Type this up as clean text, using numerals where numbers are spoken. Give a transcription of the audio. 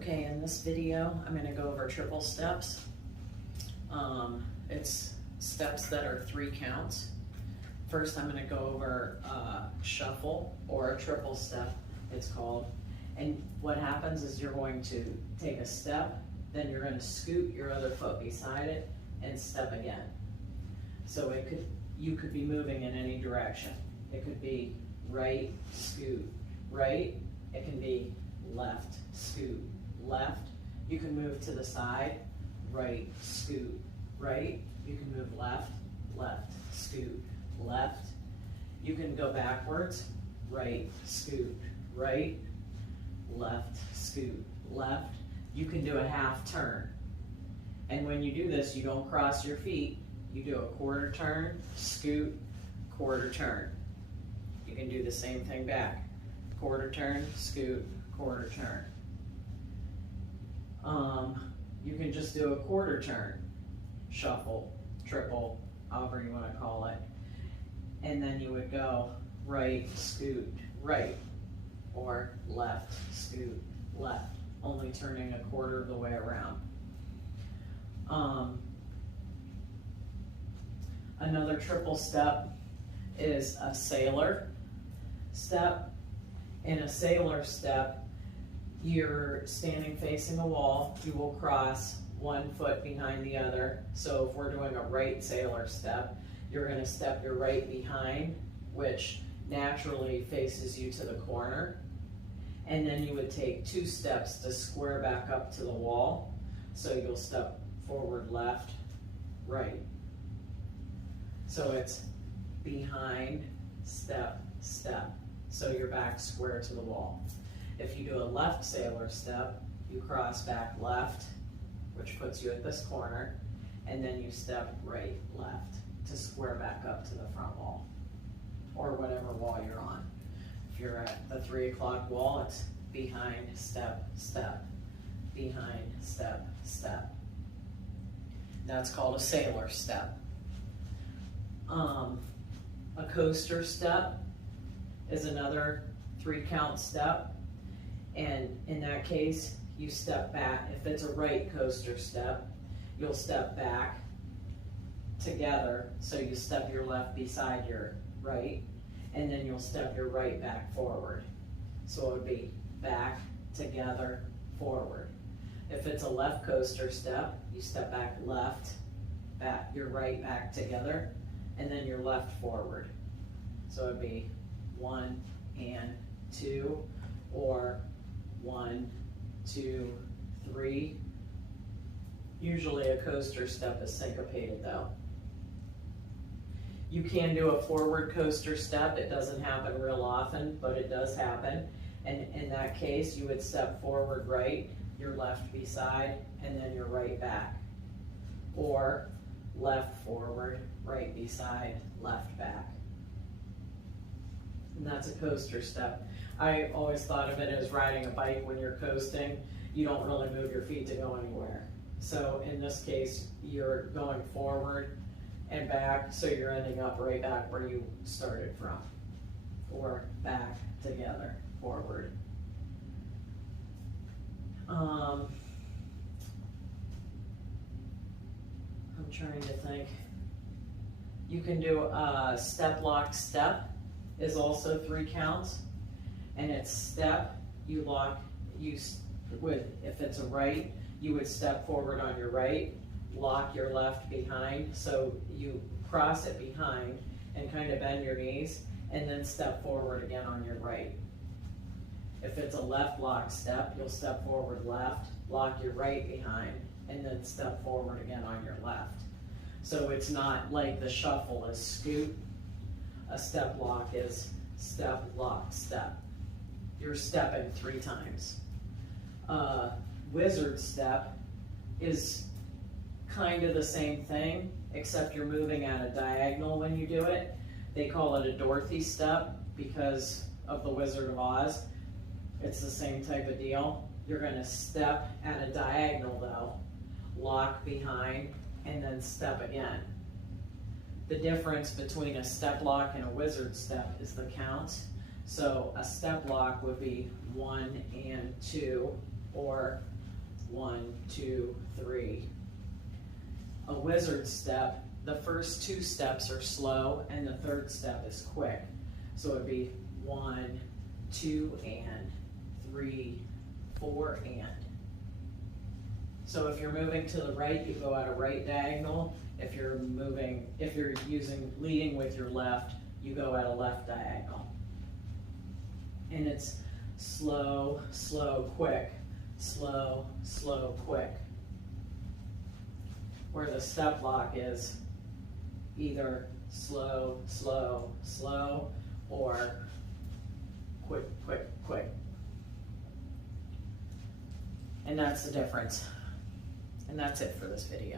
Okay, in this video, I'm going to go over triple steps. It's steps that are 3 counts. First, I'm going to go over shuffle, or a triple step, it's called. And what happens is you're going to take a step, then you're going to scoot your other foot beside it, and step again. So you could be moving in any direction. It could be right, scoot, right. It can be left, scoot, left. You can move to the side, right, scoot, right. You can move left, left, scoot, left. You can go backwards, right, scoot, right, left, scoot, left. You can do a half turn. And when you do this, you don't cross your feet. You do a quarter turn, scoot, quarter turn. You can do the same thing back. Quarter turn, scoot, quarter turn. You can just do a quarter turn, shuffle, triple, however you want to call it. And then you would go right, scoot, right, or left, scoot, left, only turning a quarter of the way around. Another triple step is a sailor step. In a sailor step, you're standing facing a wall. You will cross one foot behind the other. So if we're doing a right sailor step, you're going to step your right behind, which naturally faces you to the corner. And then you would take 2 steps to square back up to the wall. So you'll step forward, left, right. So it's behind, step, step. So you're back square to the wall. If you do a left sailor step, you cross back left, which puts you at this corner, and then you step right, left to square back up to the front wall, or whatever wall you're on. If you're at the 3 o'clock wall, it's behind, step, step, behind, step, step. That's called a sailor step. A coaster step is another 3 count step, and in that case you step back. If it's a right coaster step, you'll step back together, so you step your left beside your right, and then you'll step your right back forward. So it would be back, together, forward. If it's a left coaster step, you step back left, back your right back together, and then your left forward. So it'd be 1 and 2, or 1, 2, 3. Usually a coaster step is syncopated though. You can do a forward coaster step. It doesn't happen real often, but it does happen. And in that case, you would step forward right, your left beside, and then your right back. Or left forward, right beside, left back. And that's a coaster step. I always thought of it as riding a bike. When you're coasting, you don't really move your feet to go anywhere. So in this case, you're going forward and back, so you're ending up right back where you started from. Or back, together, forward. I'm trying to think. You can do a step lock step, is also 3 counts. And it's step, you lock, if it's a right, you would step forward on your right, lock your left behind, so you cross it behind and kind of bend your knees, and then step forward again on your right. If it's a left lock step, you'll step forward left, lock your right behind, and then step forward again on your left. So it's not like the shuffle is scoot. A step lock is step, lock, step. You're stepping 3 times. Wizard step is kind of the same thing, except you're moving at a diagonal when you do it. They call it a Dorothy Step because of the Wizard of Oz. It's the same type of deal. You're going to step at a diagonal though, lock behind, and then step again. The difference between a step lock and a wizard step is the count. So a step lock would be 1 and 2, or 1, 2, 3. A wizard step, the first 2 steps are slow and the third step is quick. So it'd be 1, 2, and 3, 4, and. So if you're moving to the right, you go at a right diagonal. If you're leading with your left, you go at a left diagonal. And it's slow, slow, quick, slow, slow, quick. Where the step block is either slow, slow, slow, or quick, quick, quick. And that's the difference. And that's it for this video.